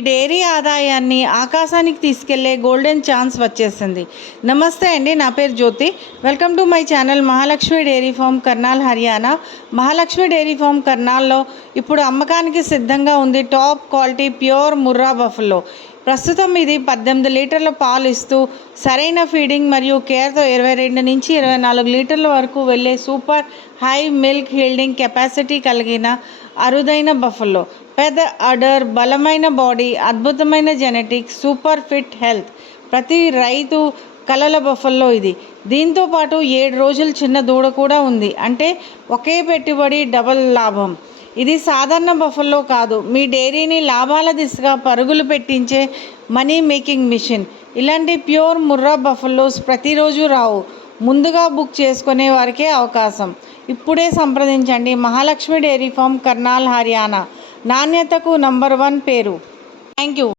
Dairy ఆదాయాన్ని ఆకాశానికి తీసుకెళ్లే గోల్డెన్ ఛాన్స్ వచ్చేసింది. నమస్తే అండి, నా పేరు జ్యోతి. Welcome to my channel Mahalakshmi dairy farm, Karnal, Haryana. Mahalakshmi dairy farm కర్నాల్లో ఇప్పుడు అమ్మకానికి సిద్ధంగా ఉంది top quality pure Murrah buffalo. ప్రస్తుతం ఇది 18 లీటర్ల పాలు ఇస్తూ సరైన ఫీడింగ్ మరియు కేర్తో 22 నుంచి 24 లీటర్ల వరకు వెళ్ళే సూపర్ హై మిల్క్ హీల్డింగ్ కెపాసిటీ కలిగిన అరుదైన బఫెల్లో. పెద్ద అడర్, బలమైన బాడీ, అద్భుతమైన జెనెటిక్స్, సూపర్ ఫిట్ హెల్త్ ప్రతి రైతు కలల బఫెల్లో ఇది. దీంతో పాటు 7 రోజులు చిన్న దూడ కూడా ఉంది. అంటే ఒకే పెట్టుబడి డబల్ లాభం. ఇది సాధారణ బఫెల్లో కాదు, మీ డైరీని లాభాల దిశగా పరుగులు పెట్టించే మనీ మేకింగ్ మిషన్. ఇలాంటి ప్యూర్ ముర్రా బఫెల్లోస్ ప్రతిరోజు రావు, ముందుగా బుక్ చేసుకునే వారికే అవకాశం. ఇప్పుడే సంప్రదించండి. Mahalakshmi dairy farm, Karnal, Haryana. నాణ్యతకు నంబర్ 1 పేరు. Thank you.